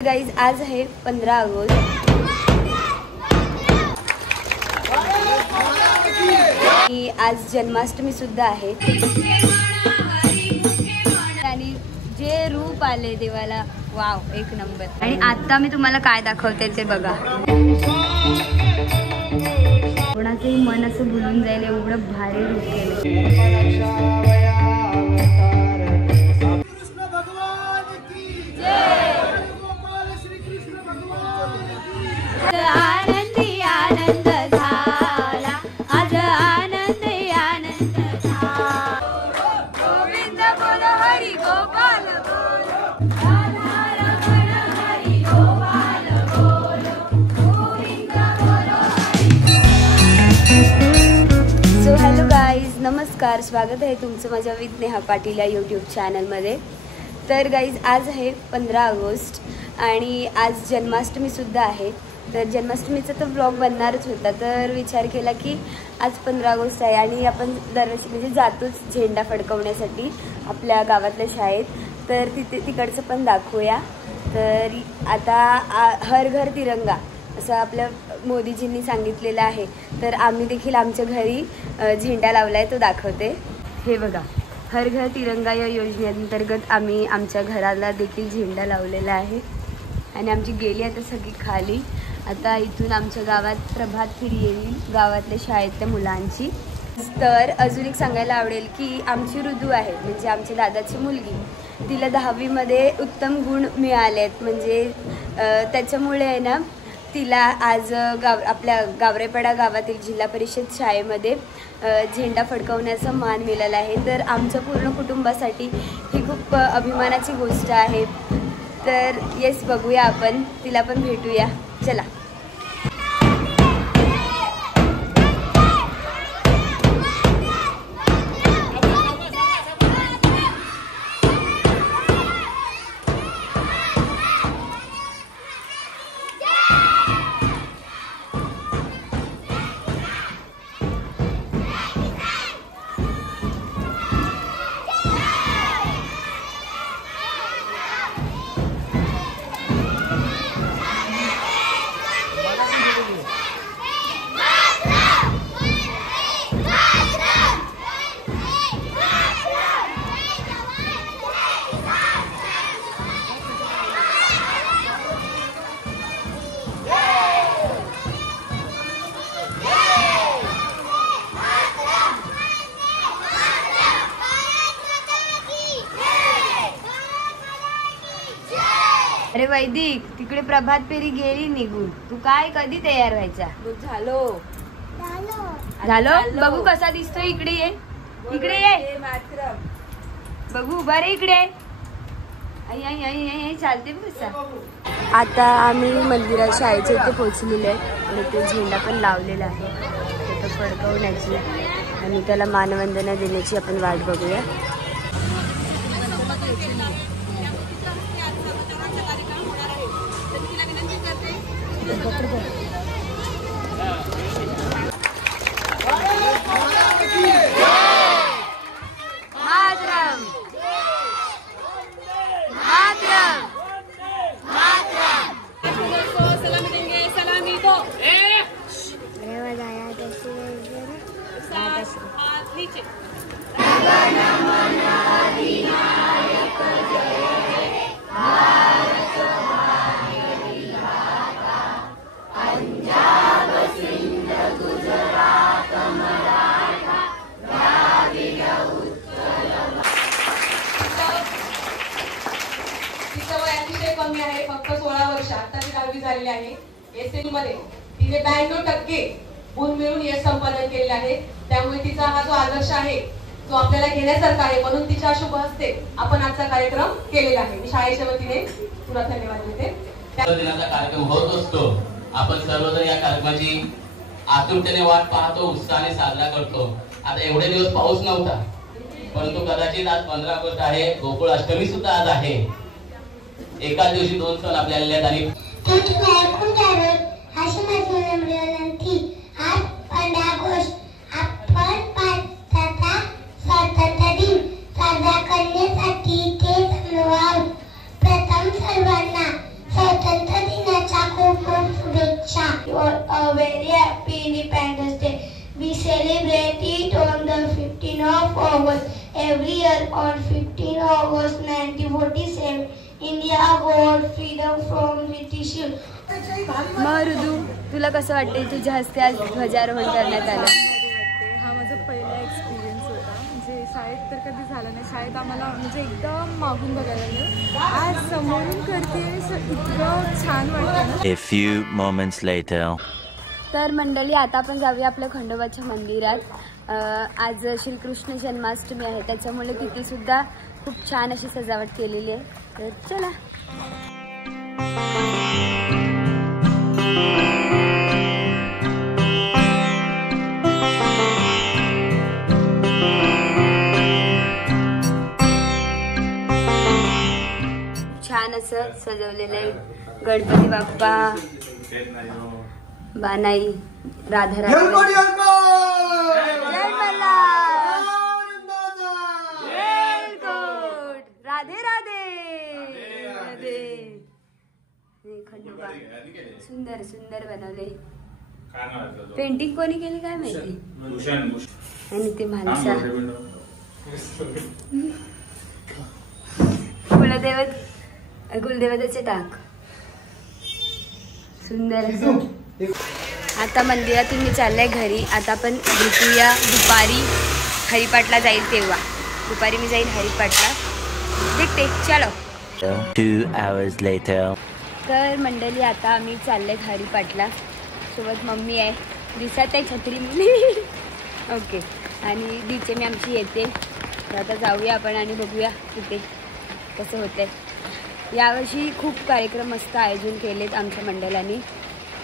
Guys आज है 15 August आज जन्माष्टमी सुद्धा आहे आणि जे रूप आले देवाला वाव एक नंबर। आणि आता मी तुम्हाला काय दाखवते ते बघा, कोणाचंही मन असं भुलून जाईल एवढं भारी रूप केलं। आनंदी आनंद झाला आज आनंदी आनंद झाला। गोविंद बोल हरी गोपाल बोल हरी गोपाल बोल गोविंद बोल हरी। सो हॅलो गाईज, नमस्कार, स्वागत आहे तुमचं माझ्या विथ नेहा पाटील या यूट्यूब चॅनलमध्ये। तर गाईज आज आहे 15 ऑगस्ट आणि आज जन्माष्टमी सुद्धा आहे। तर जन्माष्टमीचा तर ब्लॉग बनणारच होता, तर विचार केला की आज 15 ऑगस्ट आहे आणि आपण दरवर्षी म्हणजे जातोच झेंडा फडकवण्यासाठी आपल्या गावातल्या शाळेत, तर तिकडचं पण दाखवूया। तर आता हर घर तिरंगा असं आपल्या मोदीजींनी सांगितलेलं आहे, तर आम्ही देखील आमच्या घरी झेंडा लावला आहे तो दाखवते। हे बघा, हर घर तिरंगा या योजनेअंतर्गत आम्ही आमच्या घराला देखील झेंडा लावलेला आहे आणि आमची गेली आता सगळी खाली। आता इथून आमच्या गावात प्रभात फेरी येईल गावातल्या शाळेतल्या मुलांची। तर अजून एक सांगायला आवडेल की आमची ऋतू आहे म्हणजे आमच्या दादाची मुलगी, तिला 10वी मध्ये उत्तम गुण मिळालेत, म्हणजे त्याच्यामुळे आहे ना तिला आज आपल्या गावरेपाडा गावातील जिल्हा परिषद शाळेमध्ये झेंडा फडकवण्याचा मान मिळाला आहे। तर आमच्या पूर्ण कुटुंबासाठी ही खूप अभिमानाची गोष्ट आहे। तर येस, बघूया आपण, तिला पण भेटूया, चला। अरे वैदिक, तिकडे प्रभात फेरी गेली निघून, तू काय कधी तयार व्हायचा? झालो बघू कसा दिसतो, इकडे ये, इकडे ये बघू, बरे इकडे आई आई आई आई चालते कसा। आता आम्ही मंदिरात शाळेच्या इथे पोहोचलेलो आहे आणि ते झेंडा पण लावलेला आहे, तिथं फडकवण्याची आणि त्याला मानवंदना देण्याची आपण वाट बघूया। कमी आहे, फक्त 16 वर्ष, आता ती 10वी झालेली आहे। एसएल मध्ये तिने 92% गुण मिळवून यश संपादन केले आहे। त्यामुळे तिचा हा जो आदर्श आहे तो आपल्याला घेण्यासारखा आहे, म्हणून तिच्या शुभ हस्ते आपण आजचा कार्यक्रम केलेला आहे। मी शाळेच्या वतीने तुला धन्यवाद देते। दिनाचा कार्यक्रम होत असतो, आपण सर्वजण या कार्यक्रमाची आतुरतेने वाट पाहतो, उत्साहाने साजरा करतो। आता एवढे दिवस पाऊस नव्हता, परंतु कदाचित आज 15 ऑगस्ट आहे, गोकुळ अष्टमी सुद्धा आज आहे। एका दिवशी 2 सण आपल्याला आहेत आणि साजरा करण्यासाठी ते सर्वांना a very happy Independence Day. We celebrate it on the 15th of August. Every year on 15th August 1947, India got freedom from British rule. मग ऋतू, तुला कसं वाटते तुझ्या हस्ते आज ध्वजारोहण करण्यात आलं? हा माझा पहिला एक्सपिरियन्स होता. म्हणजे शाळेत तर कधी झालं नाही. शाळेत आम्हाला म्हणजे एकदम मागून बघायला मिळालं. आज समोरून करते इतकं छान वाटतं ना. A few moments later. तर मंडळी, आता आपण जाऊया आपल्या खंडोबाच्या मंदिरात. आज श्रीकृष्ण जन्माष्टमी आहे, त्याच्यामुळे तिथे सुद्धा खूप छान अशी सजावट केलेली आहे. तर चला. छान असं सजवलेलं आहे. गणपती बाप्पा, बानाई, राधा राणी, राधे राधे राधे. खंडोबा सुंदर सुंदर बनवले. पेंटिंग कोणी केली काय माहिती. आणि ते माणसा कुलदेवतेचे टाक सुंदर. आता मंदिरातून मी चाललंय घरी. आता आपण भेटूया दुपारी हरिपाठला जाईल तेव्हा. दुपारी मी जाईल हरिपाठला. भेटते, चलो. 2 hours later. तर मंडळी, आता आम्ही चालले हरिपाठला. सोबत मम्मी आहे, दिसत आहे छत्री मुली. ओके. आणि डीचे मी आमची येते. तर आता जाऊया आपण आणि बघूया तिथे कसं होतंय. यावर्षी खूप कार्यक्रम मस्त आयोजन केलेत आमच्या मंडळाने.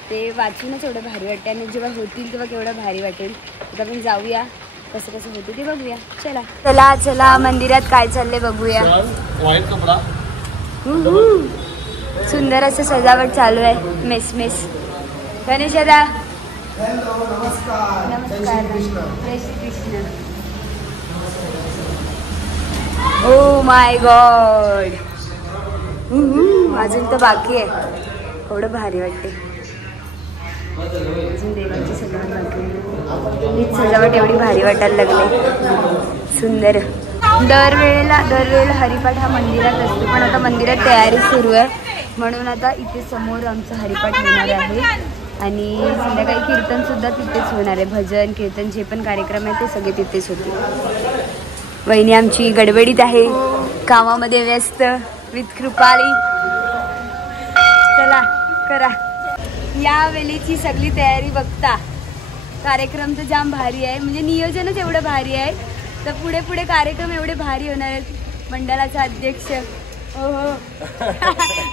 ते वाचूनच एवढं भारी वाटते आणि जेव्हा होतील तेव्हा केवढं भारी वाटेल. आता आपण जाऊया, कसं कसं होतं ते बघूया. चला चला चला, मंदिरात काय चाललंय बघूया. व्हाईट कपडा, सुंदर असं सजावट चालू आहे. मेस गणेश दादा, नमस्कार. जय Shri Krishna. Oh my God. अजून तर बाकी आहे. एवढं भारी वाटते. अजून देवाची सजावट बाकी आहे. हीच सजावट एवढी भारी वाटायला लागली. सुंदर. दरवेळेला हरिपाठ हा मंदिरात असतो, पण आता मंदिरात तयारी सुरू आहे. म्हणून आता इथे समोर आमचं हरिपाठ होणार आहे. आणि संध्याकाळी कीर्तन सुद्धा तिथेच होणार आहे. भजन कीर्तन जे पण कार्यक्रम आहे ते सगळे तिथेच होते. वहिनी आमची गडबडीत आहे, कामामध्ये व्यस्त. विथ कृपाली. चला करा. या वेळेची सगळी तयारी बघता कार्यक्रम तर जाम भारी आहे. म्हणजे नियोजनच एवढं भारी आहे. तर पुढे पुढे कार्यक्रम एवढे भारी होणार आहेत. मंडळाचा अध्यक्ष, हो हो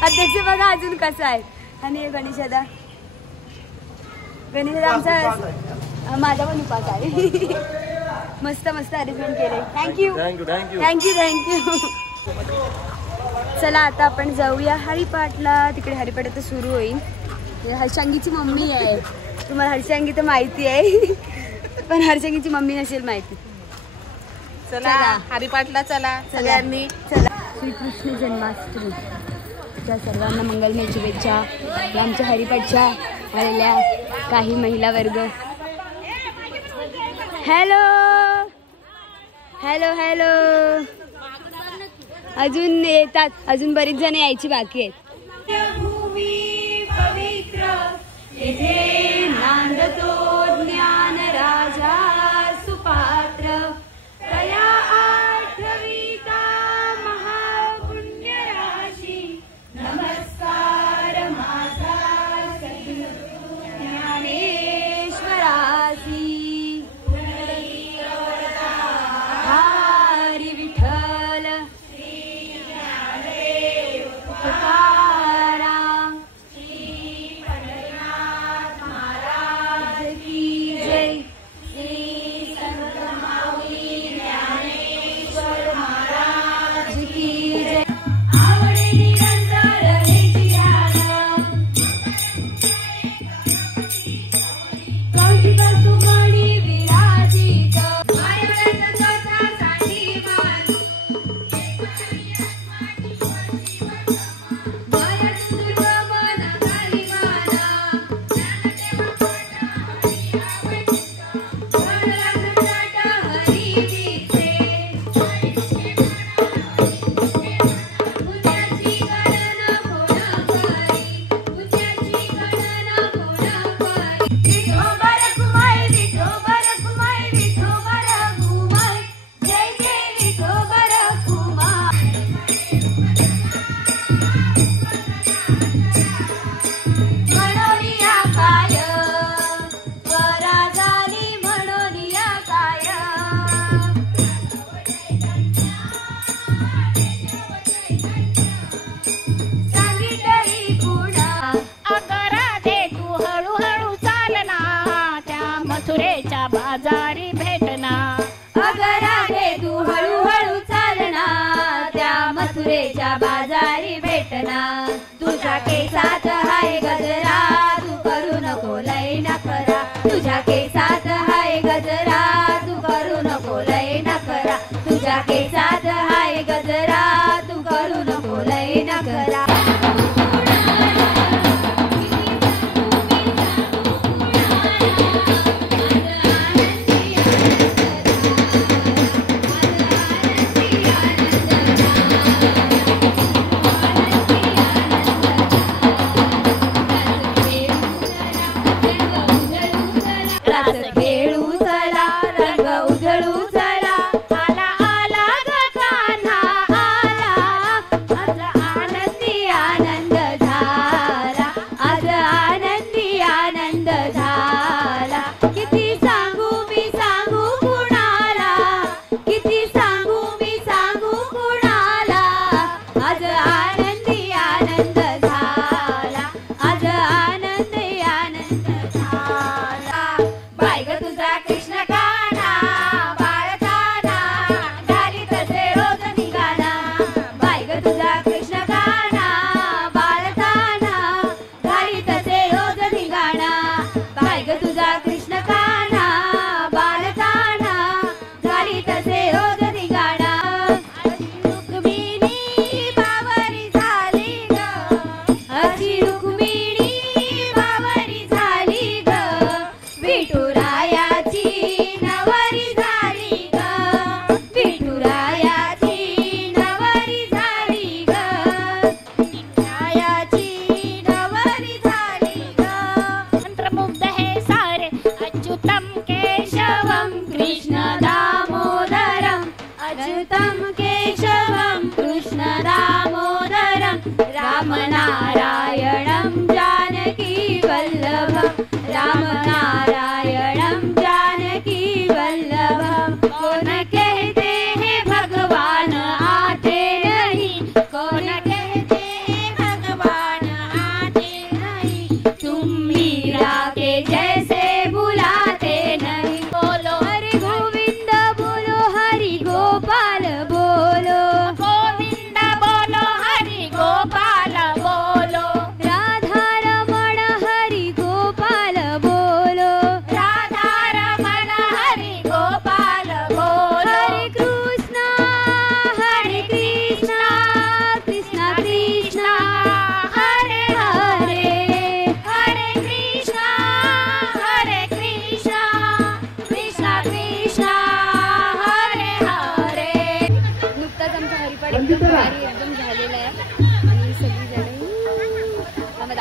अध्यक्ष बघा अजून कसा आहे. आणि गणेशदा आमचा माझा पण उपास आहे. मस्त मस्त अरेंजमेंट केले. थँक्यू. चला आता आपण जाऊया हरिपाठला. तिकडे हरिपाठ आता सुरू होईल. हर्षांगीची मम्मी आहे. तुम्हाला हर्षांगी तर माहिती आहे, पण हर्षांगीची मम्मी नसेल माहिती. चला हरिपाठला चला सगळ्यांनी. चला. श्रीकृष्ण जन्माष्टमी त्या सर्वांना मंगलमय शुभेच्छा. आमच्या हरिपाठच्या आलेल्या काही महिला वर्ग. Hello hello hello. अजून येतात, अजून बरीच जण यायची बाकी आहेत. भूमी पवित्र येथे नांदतो ज्ञान राजा सुपात्र. तया आठविता महापुण्य राशी. नमस्कार माझा ज्ञानेश्वरासी. हरी विठ्ठल उपकार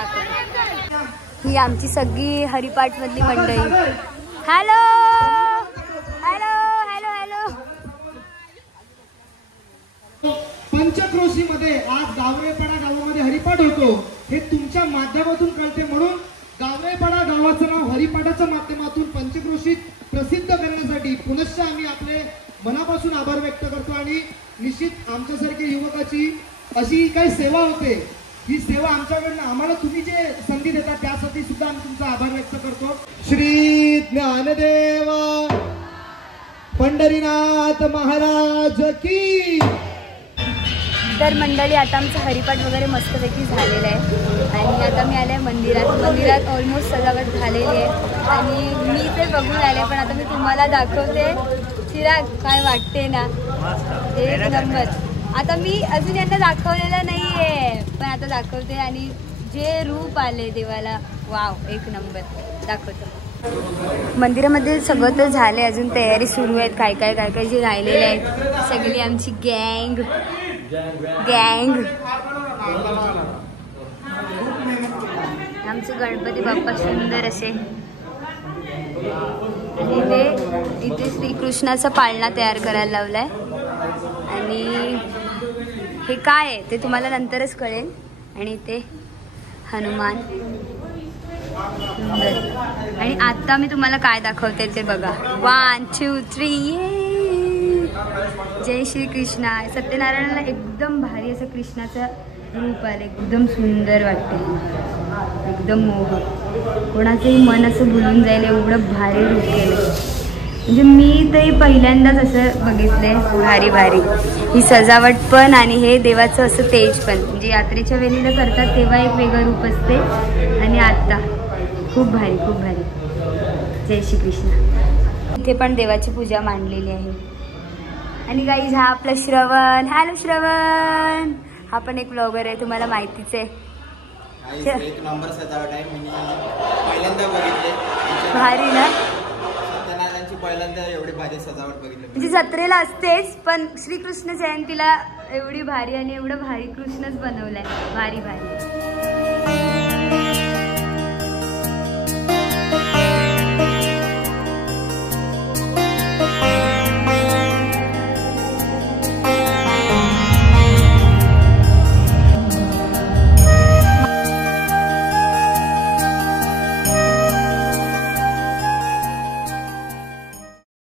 दाखवते. ही आमची सगळी हरिपाठ मधली मंडळी. Hello hello hello hello. Panchkroshi मध्ये आज गावरेपाडा गावामध्ये हरिपाठ होतो हे तुमच्या माध्यमातून कळते, म्हणून गावरेपाडा गावाचं नाव हरिपाठाच्या माध्यमातून पंचक्रोशीत प्रसिद्ध करण्यासाठी पुनश्च आम्ही आपले मनापासून आभार व्यक्त करतो. आणि निश्चित आमच्यासारख्या युवकाची अशी काही सेवा होते, ही सेवा आमच्याकडनं आम्हाला तुम्ही जे संधी देता त्यासाठी सुद्धा आम्ही तुमचा आभार व्यक्त करतो. श्री ज्ञानदेव पंढरीनाथ महाराज की. तर मंडळी आता आमचं हरिपाठ वगैरे मस्तपैकी झालेलं आहे आणि आता मी आले मंदिरात ऑलमोस्ट सजावट झालेली आहे आणि मी ते बघून आले, पण आता मी तुम्हाला दाखवते. चिराग काय वाटते ना, एक नंबर. आता मी अजून यांना दाखवलेलं नाही आहे, पण आता दाखवते. आणि जे रूप आले देवाला, वाव, एक नंबर. दाखवतो. मंदिरामध्ये सगळं तर झालं, अजून तयारी सुरू आहेत. काय काय काय काय जे राहिलेले आहेत, सगळी आमची गँग. आमचे गणपती बाप्पा सुंदर असे. आणि इथे श्रीकृष्णाचा पाळणा तयार करायला लावलाय आणि हे काय आहे ते तुम्हाला नंतरच कळेल. आणि इथे हनुमान सुंदर. आणि आता मी तुम्हाला काय दाखवते ते बघा. 1 2 3 जय श्री कृष्णा. सत्यनारायणाला एकदम भारी असं कृष्णाचं रूप आलं, एकदम सुंदर वाटते, एकदम मोहक. कोणाचंही मन असं भुलून जाईल एवढं भारी रूप केलं. म्हणजे मी तरी पहिल्यांदाच असं बघितलंय. भारी भारी ही सजावट पण आणि हे देवाचं असं तेज पण. म्हणजे यात्रेच्या वेळेला करतात तेव्हा एक वेगळं रूप असते आणि आता खूप भारी, खूप भारी. जय श्री कृष्ण. इथे पण देवाची पूजा मांडलेली आहे. आणि गाईज हा आपला श्रवण. हॅलो श्रवण. हा पण एक ब्लॉगर आहे, तुम्हाला माहितीच आहे. एक नंबर सजावट आहे. मी पहिल्यांदा बघितले. भारी ना. सत्यनारायणची पहिल्यांदा एवढी भारी सजावट बघितली. म्हणजे जत्रेला असतेच, पण श्रीकृष्ण जयंतीला एवढी भारी आणि एवढं भारी कृष्णच बनवलंय. भारी भारी.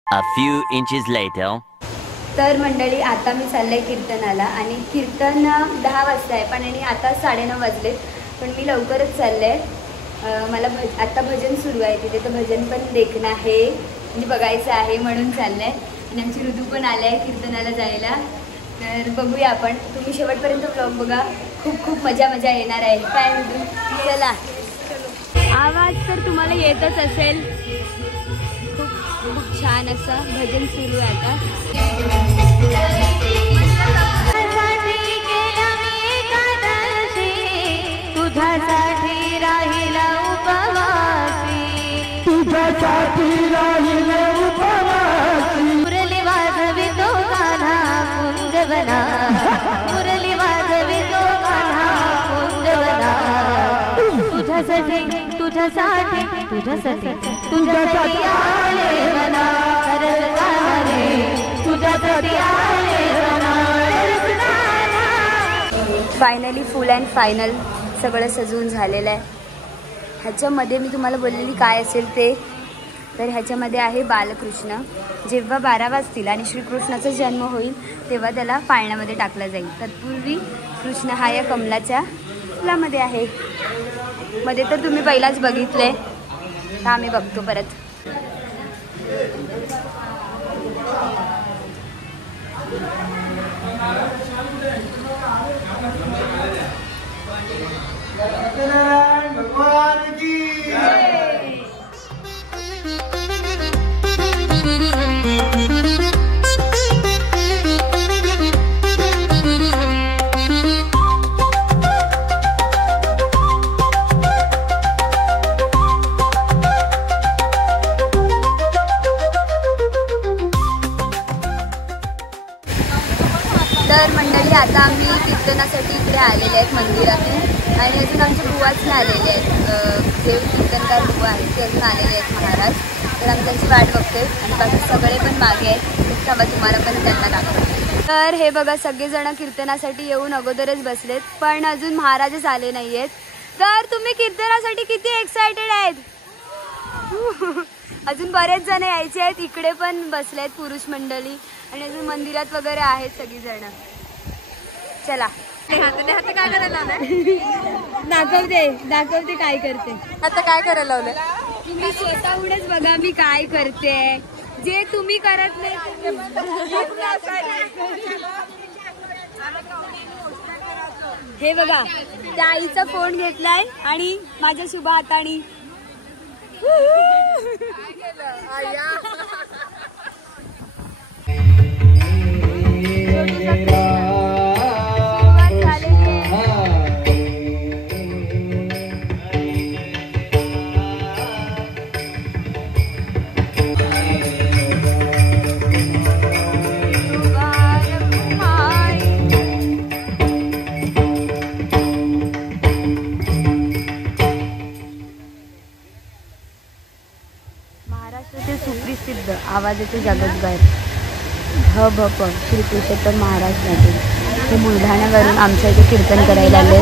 A few inches later. तर मंडळी आता मी चालले कीर्तनाला आणि कीर्तन 10 वाजता आहे, पण आणि आता 9:30 वाजलेत. पण मी लवकरच चालले. मला आता भजन सुरू आहे तिथे, तर भजन पण देखणं आहे म्हणजे बघायचं आहे म्हणून चाललं आहे. आणि आमची ऋतू पण आले आहे कीर्तनाला जायला. तर बघूया आपण. तुम्ही शेवटपर्यंत ब्लॉग बघा, खूप खूप मजा येणार आहे. काय ऋतू, चला. आवाज तर तुम्हाला येतच असेल. खूप छान असं भजन सुरू आहे आता. तुझ्यासाठी राहिला उपवासी, तुझ्यासाठी राहिला उपवासी. मुरली वाजवी तो गाणा कुंजवना, मुरली वाजवी तो गाणा कुंजवना. तुझ्यासाठी तुझ्यासाठी तुझ्यासाठी तुझ्यासाठी आले मना रे, तुझ्यासाठी आले मना. फायनली फुल अँड फायनल सगळं सजवून झालेलं आहे. ह्याच्यामध्ये मी तुम्हाला बोललेली काय असेल ते, तर ह्याच्यामध्ये आहे बालकृष्ण. जेव्हा 12 वाजतील आणि श्रीकृष्णाचा जन्म होईल तेव्हा त्याला पाळण्यामध्ये टाकला जाईल. तत्पूर्वी कृष्ण हा या कमलाच्या फुलामध्ये आहे. मध्ये तर तुम्ही पहिलाच बघितले, तर आम्ही बघतो परत. भगवान की. तर मंडळी आता आम्ही कीर्तनासाठी इकडे आलेले आहेत मंदिरातून. आणि अजून आमच्या बुवाच आलेले आहेत, देव कीर्तनकार बुवा आहेत ते अजून आलेले आहेत महाराज. तर आम्ही त्यांची वाट बघतोय आणि बाकी सगळे पण मागे आहेत. थांबा तुम्हाला पण त्यांना दाखवतो. तर हे बघा सगळेजण कीर्तनासाठी येऊन अगोदरच बसलेत, पण अजून महाराजच आले नाही आहेत. तर तुम्ही कीर्तनासाठी किती एक्सायटेड आहेत? अजून बरेच जण यायचे आहेत. इकडे पण बसले आहेत पुरुष मंडळी आणि अजून मंदिरात वगैरे आहेत सगळीजण. चला हात काय करायला दाखवते काय करते. आता काय करायला लावलंय? तुम्ही स्वतःहूनच बघा मी काय करते, जे तुम्ही करत नाही. हे बघा त्या आईचा फोन घेतलाय आणि माझ्या शुभ हाताने महाराष्ट्राचे सुप्रसिद्ध आवाजाचे जगत गायक भ भ प श्री पुरुषोत्तम महाराज पाटील हे बुलढाण्यावरून आमच्या इथे कीर्तन करायला आले.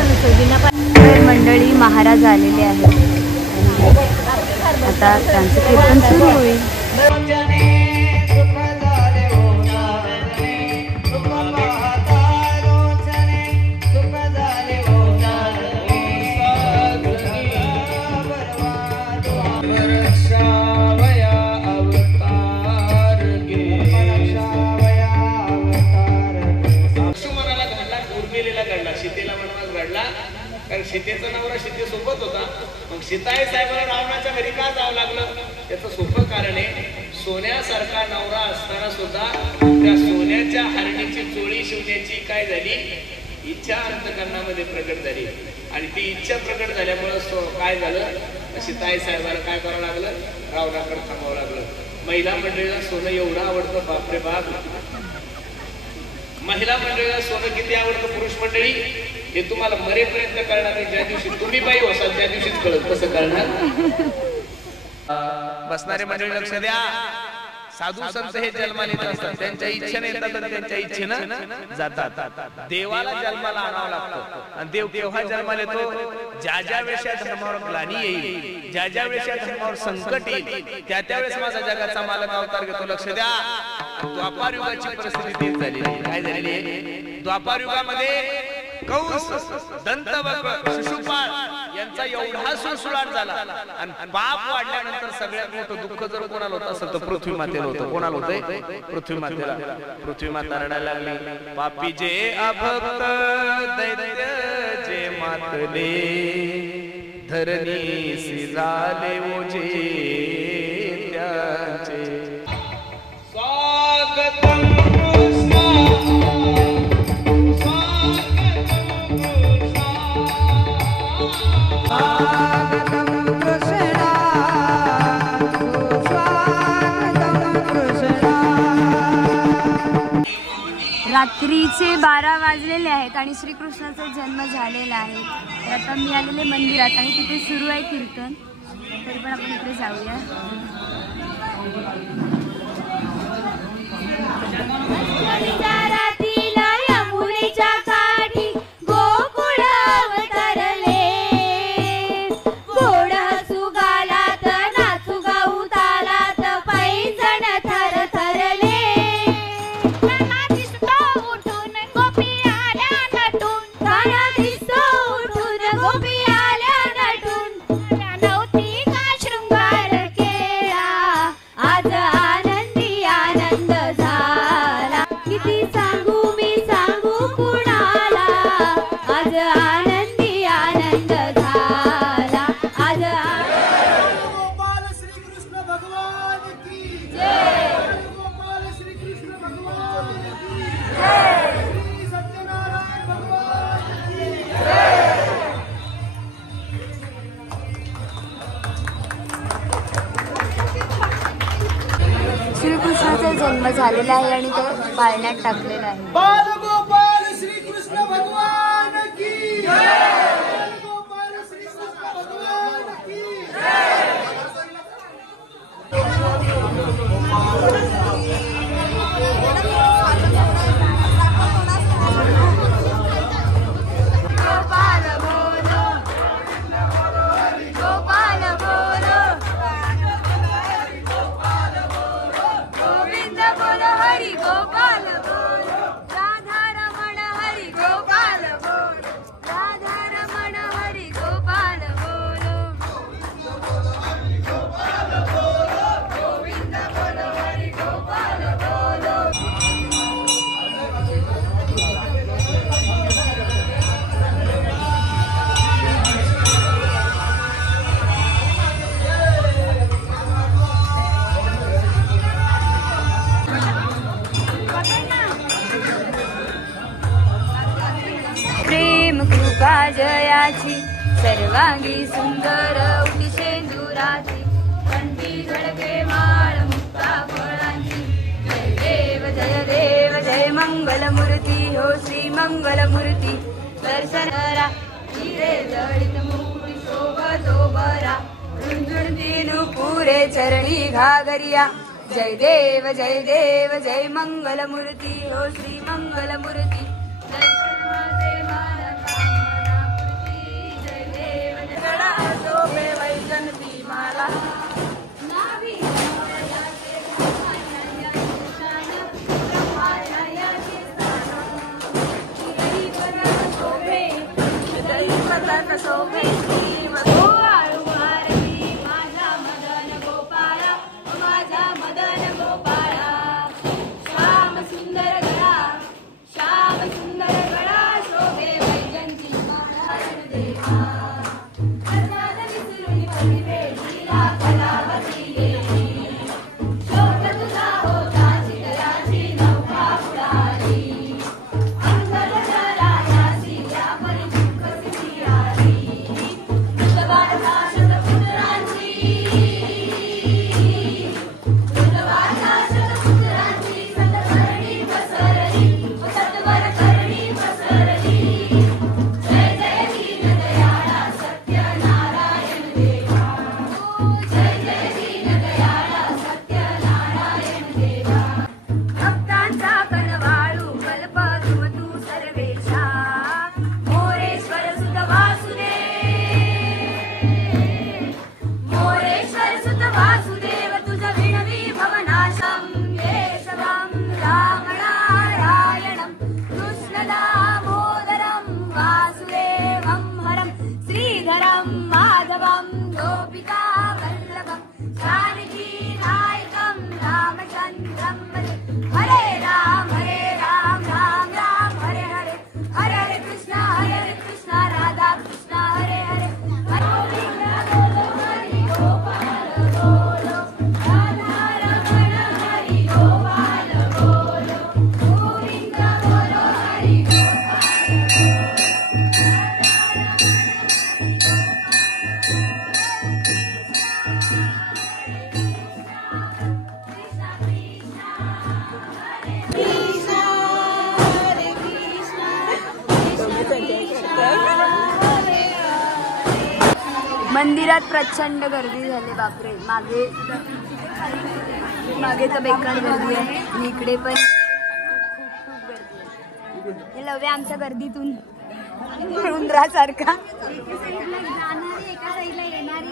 तर मंडळी महाराज आलेले आहेत आणि आता त्यांचं कीर्तन सुरू होईल. कारण सीतेचा नवरा सीतेसोबत होता. मग सीताई साहेबांना रावणाच्या घरी का जावं लागलं? त्याचं सोपं कारण आहे, सोन्यासारखा नवरा असताना सुद्धा त्या सोन्याच्या हरणीची चोळी शिवण्याची काय झाली इच्छा अंतकरणामध्ये प्रकट झाली. आणि ती इच्छा प्रकट झाल्यामुळं काय झालं, सीताई साहेबांना काय करावं लागलं, रावणाकडे थांबावं लागलं. महिला मंडळीला सोनं एवढं आवडतं, बापरे बाप. महिला मंडळीला सोनं किती आवडतं पुरुष मंडळी हे तुम्हाला मरेपर्यंत कळणार नाही. ज्या दिवशी तुम्ही बाई होसाल त्या दिवशीच कळत. कसं कळणार? बसणारे मंडळी लक्ष द्या. साधू संत हे जन्माला येत असतात, त्यांच्या इच्छेने येतात आणि त्यांच्या इच्छेनं जातात. देवाला जन्माला आणावं लागतं आणि देव केव्हा जन्माला येतो? ज्या ज्या वेळेस धर्मावर ग्लानी येईल, ज्या ज्या वेळेस धर्मावर संकट येईल, त्या त्यावेळेस माझा जगाचा मालक अवतार घेतो. लक्ष द्या. द्वापार युगाची परिस्थिती तीच झालेली. काय झालेली आहे? द्वापार युगामध्ये कंस, दंतवक्र, शिशुपाळ यांचा एवढा सुळसुळाट झाला आणि पाप वाढल्यानंतर सगळ्यात मोठं दुःख जर कोणाला होत असेल तर पृथ्वी मातेला होतं. कोणाला होतंय? पृथ्वी मातेला. पृथ्वी माता रडायला लागली. पापी जे अभक्त दैत्य जे मातले, धरणी झाले ओझे त्याचे. स्वागतम रात्रीचे 12 वाजलेले आहेत आणि श्रीकृष्णाचा जन्म झालेला आहे. तर आता मी आलेले मंदिरात आणि तिथे सुरू आहे कीर्तन. तरी पण आपण इकडे जाऊया. श्रीकृष्णाचा जन्म झालेला आहे आणि तो पाळण्यात टाकलेला आहे. बाल गोपाल श्रीकृष्ण भगवान की जय. शुभांगी सुंदर उटी शेंदुराची कंठी झळके माळ मुक्ता फळांची जय देव जय मंगलमूर्ती हो श्री मंगलमूर्ती दर्शन करा हिरे जडित मुकुट शोभतो बरा झुंझुणती नुपुरे चरणी घागरिया जय देव जय मंगलमूर्ती हो श्री मंगलमूर्ती दर्शन माझे मन कामना पूर्ती जय देव गडा शोभे वैजंती माला नावी शोभे माझा मदन गोपाळा माझा मदन गोपाळा श्याम सुंदर गळा शोभे वैजंती माला देवा प्रसाद विसरून पती भेटीला कलावती गेली शोक तुझा होता चितळाची नौका उडाली अंतर जलायासी या परी दुःख आली मृतवार्ता शतपुत्रांची सतकर्णी पसरली सत्वर करणी पसरली जय जय दीनदयाळा सत्यनारायण देवा जय जय दीनदयाळा सत्यनारायण देवा भक्तांचा कणवाळू कल्पतू तू सर्वेशा मोरेश्वर सुत वासुदेव तुझ विणवी भवनाशं केशवं राम नारायणं कृष्ण दामोदरं वासुदेवं हरं श्रीधरं माधवं गोपिका वल्लभं जानकी नायकं रामचन्द्रं भजे हरे राम राम राम हरे हरे हरे हरे कृष्ण राधा कृष्ण हरे हरे मंदिरात प्रचंड गर्दी झाली बापरे. मागे तर बेकार गर्दी आहे आणि इकडे पण खूप गर्दी आहे. हे लव्या आमच्या गर्दीतून उंदरासारखा जाणारी एका साईडला येणारी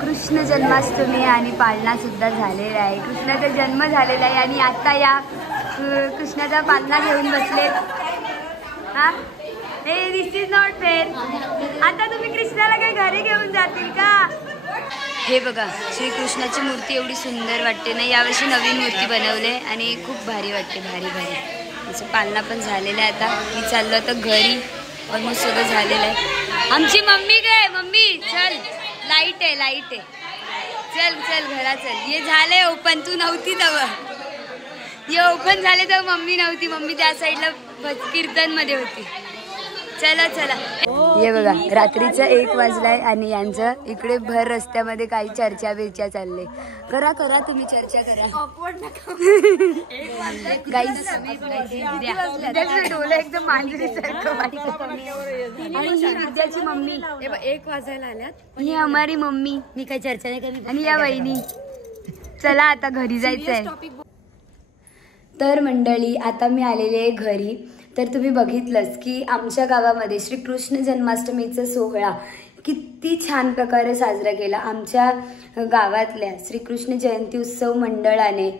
कृष्ण जन्माष्टमी आणि पाळणा सुद्धा झालेला आहे. कृष्णाचा जन्म झालेला आहे आणि आता या कृष्णाचा पाळणा घेऊन बसलेत. हा हे दिस इज नॉट फेअर. आता तुम्ही कृष्णाला काही घरी घेऊन जातील का? हे बघा श्रीकृष्णाची मूर्ती एवढी सुंदर वाटते ना. यावर्षी नवीन मूर्ती बनवले आणि खूप भारी वाटते. भारी त्याचं पाळणा पण झालेला आहे. आता मी चाललो आता घरी. ऑलमोस्ट सगळं झालेलं आहे. आमची मम्मी काय मम्मी चल लाईट आहे चल घरा चल. ये झालंय ओपन. तू नव्हती तेव्हा. ये ओपन झाले तेव्हा मम्मी नव्हती. मम्मी त्या साईडला कीर्तन मध्ये होती. चला हे बघा रात्रीचं 1 वाजलाय आणि यांचं इकडे भर रस्त्यामध्ये काही चर्चा बिर्चा चालले. करा तुम्ही चर्चा करा. डोलं एकदम मांजरी सारखं. आणि ही विद्याची मम्मी 1 वाजायला आल्यात. ही हमारी मम्मी. मी काही चर्चा नाही करत. आणि या वहिनी. चला आता घरी जायचंय. तर मंडळी आता मी आलेले आहे घरी. तर तुम्ही बघितलंच की आमच्या गावामध्ये श्रीकृष्ण जन्माष्टमीचा सोहळा किती छान प्रकारे साजरा केला आमच्या गावातल्या श्रीकृष्ण जयंती उत्सव मंडळाने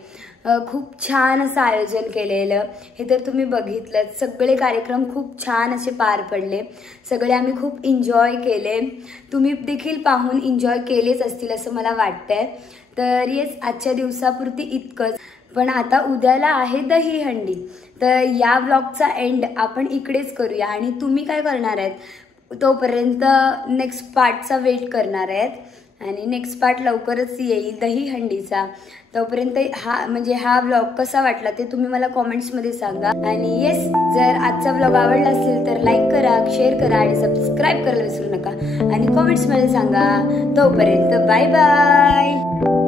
खूप छान असं आयोजन केलेलं. हे तर तुम्ही बघितलं, सगळे कार्यक्रम खूप छान असे पार पडले. सगळे आम्ही खूप एन्जॉय केले. तुम्ही देखील पाहून एन्जॉय केलेच असतील असं मला वाटतंय. तर येस, आजच्या दिवसापुरती इतकंच. पण आता उद्याला आहे दहीहंडी. तर या व्लॉगचा एंड आपण इकडेच करूया. आणि तुम्ही काय करणार आहेत तोपर्यंत नेक्स्ट पार्टचा वेट करणार आहेत. आणि नेक्स्ट पार्ट लवकरच येईल दहीहंडीचा. तोपर्यंत हा व्लॉग कसा वाटला ते तुम्ही मला कॉमेंट्समध्ये सांगा. आणि येस, जर आजचा व्लॉग आवडला असेल तर लाईक करा, शेअर करा आणि सबस्क्राईब करायला विसरू नका. आणि कॉमेंट्समध्ये सांगा. तोपर्यंत बाय बाय.